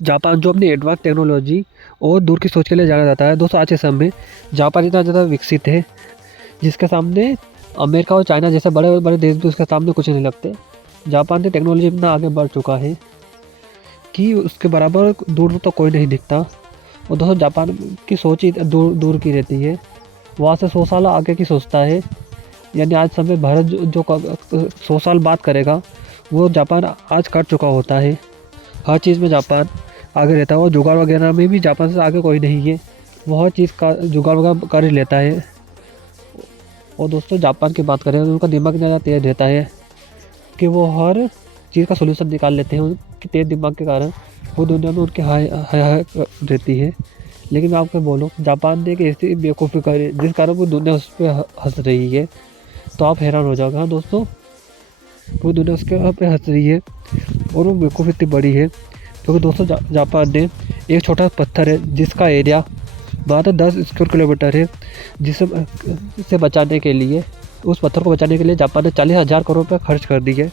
Japan जो अपनी advance technology और दूर की सोच के लिए जाना जाता है। दोस्तों आज के समय में जापान इतना ज़्यादा विकसित है जिसके सामने अमेरिका और चाइना जैसे बड़े बड़े देश भी उसके सामने कुछ नहीं लगते। जापान की टेक्नोलॉजी इतना आगे बढ़ चुका है कि उसके बराबर दूर तो कोई नहीं दिखता। और दोस्तों जापान की सोच ही दूर दूर की रहती है, वहाँ से 100 साल आगे की सोचता है। यानी आज समय भारत जो 100 साल बात करेगा वो जापान आज कर चुका होता है। हर चीज़ में जापान आगे रहता है और जुगाड़ वगैरह में भी जापान से आगे कोई नहीं है। वो हर चीज़ का जुगाड़ वगैरह कर ही लेता है। और दोस्तों जापान की बात करें तो उनका दिमाग इतना ज़्यादा तेज रहता है कि वो हर चीज़ का सोल्यूशन निकाल लेते हैं। उनके तेज दिमाग के कारण वो दुनिया में उनकी हाई हाई रहती है। लेकिन मैं आपको बोलूँ, जापान ने एक ऐसी बेवकूफ़ी करी जिस कारण वो दुनिया उस पर हंस रही है, तो आप हैरान हो जाओगे। हाँ दोस्तों, पूरी दुनिया उसके पे हंस रही है और वो बेवकूफ़ी इतनी बड़ी है क्योंकि दोस्तों जापान ने एक छोटा पत्थर है जिसका एरिया मात्र 10 स्क्वायर किलोमीटर है, जिसे बचाने के लिए, उस पत्थर को बचाने के लिए जापान ने 40,000 करोड़ रुपये खर्च कर दिए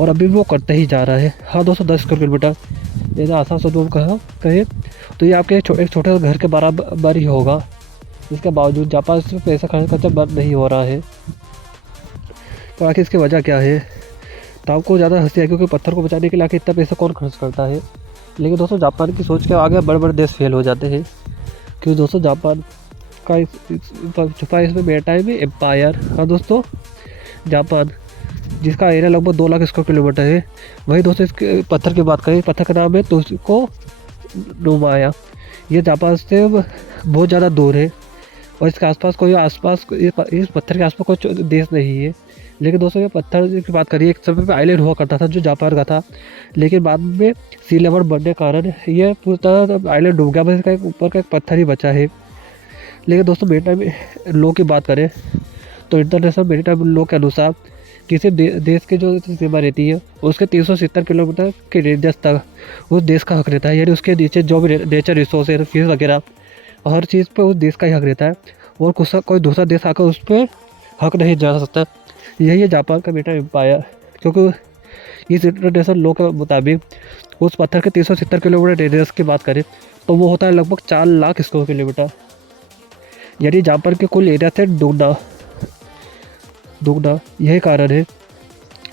और अभी भी वो करते ही जा रहा है। हाँ दोस्तों, 10 स्क्वायर किलोमीटर यदि आसान शब्दों में कहे तो ये आपके एक छोटे घर के बराबर ही होगा। इसके बावजूद जापान इसमें पैसा खर्च करना बंद नहीं हो रहा है। तो आखिर इसकी वजह क्या है? तो आपको ज़्यादा हंसी है क्योंकि पत्थर को बचाने के लिए आखिर इतना पैसा कौन खर्च करता है। लेकिन दोस्तों जापान की सोच के आगे बड़े बड़े देश फेल हो जाते हैं क्योंकि दोस्तों जापान का छुपा इसमें बैठा है एम्पायर। हाँ दोस्तों, जापान जिसका एरिया लगभग 2 लाख स्क्वायर किलोमीटर है, वही दोस्तों इसके पत्थर की बात करें, पत्थर का नाम है तो नुमाया। ये जापान से बहुत ज़्यादा दूर है और इसके आसपास इस पत्थर के आसपास कोई देश नहीं है। लेकिन दोस्तों ये पत्थर की बात करिए, एक समय पे आइलैंड हुआ करता था जो जापान का था, लेकिन बाद में सी लेवल बढ़ने के कारण ये पूरी तरह आइलैंड डूब गया, बस इसका ऊपर का एक पत्थर ही बचा है। लेकिन दोस्तों मेरीटाइम लॉ की बात करें तो इंटरनेशनल मेरीटाइम लॉ के अनुसार किसी देश की जो सीमा रहती है उसके 370 किलोमीटर के रेडियस तक उस देश का हक रहता है। यानी उसके नीचे जो भी नेचर रिसोर्स है, फीस वगैरह, हर चीज़ पे उस देश का ही हक रहता है और कोई दूसरा देश आकर उस पर हक नहीं जा सकता। यही है जापान का मेरीटाइम एम्पायर। क्योंकि इस इंटरनेशनल लॉ के मुताबिक उस पत्थर के 370 किलोमीटर रेडियस की बात करें तो वो होता है लगभग 4 लाख स्क्वायर किलोमीटर। यानी जापान के कुल एरिया से दुगना। यही कारण है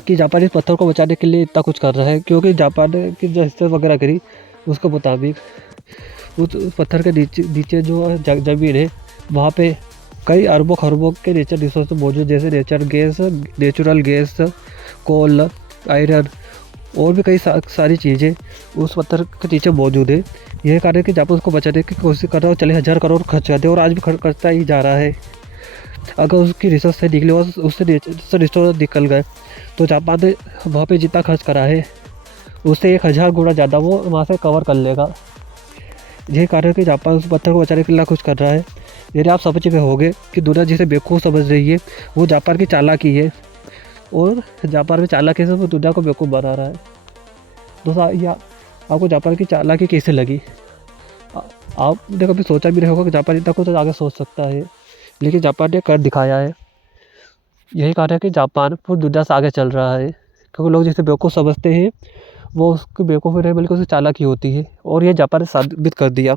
कि जापान इस पत्थर को बचाने के लिए इतना कुछ कर रहा है। क्योंकि जापान की जो रिसर्च वगैरह करी उसके मुताबिक उस पत्थर के नीचे जो ज़मीन है वहाँ पे कई अरबों खरबों के नेचर रिसोर्स मौजूद, जैसे नेचुरल गैस, कोल, आयरन और भी कई सारी चीज़ें उस पत्थर के नीचे मौजूद है। यही कारण है कि जापान उसको बचाने की कोशिश कर रहा है और 40,000 करोड़ खर्च करते हैं और आज भी करता ही जा रहा है। अगर उसकी रिसर्च से निकले और उससे रिसोर्स निकल गए तो जापान ने वहाँ पे जितना खर्च करा है उससे 1,000 गुना ज़्यादा वो वहाँ से कवर कर लेगा। यही कारण है कि जापान उस पत्थर को बचाने के लिए कुछ कर रहा है। यदि आप समझ गए होंगे कि दुनिया जिसे बेवकूफ़ समझ रही है वो जापान की चालाकी है और जापान में चालाकी से वो दुनिया को बेवकूफ़ बना रहा है। दोस्तों या आपको जापान की चालाकी कैसे लगी? आपने कभी सोचा भी नहीं होगा कि जापान इतना कुछ आगे सोच सकता है, लेकिन जापान ने कर दिखाया है। यही कारण है कि जापान पूरी दुनिया से आगे चल रहा है क्योंकि लोग जिसे बेवकूफ़ समझते हैं वो उसकी बेवकूफ़ी नहीं बल्कि उसकी चालाकी होती है और ये जापान ने साबित कर दिया।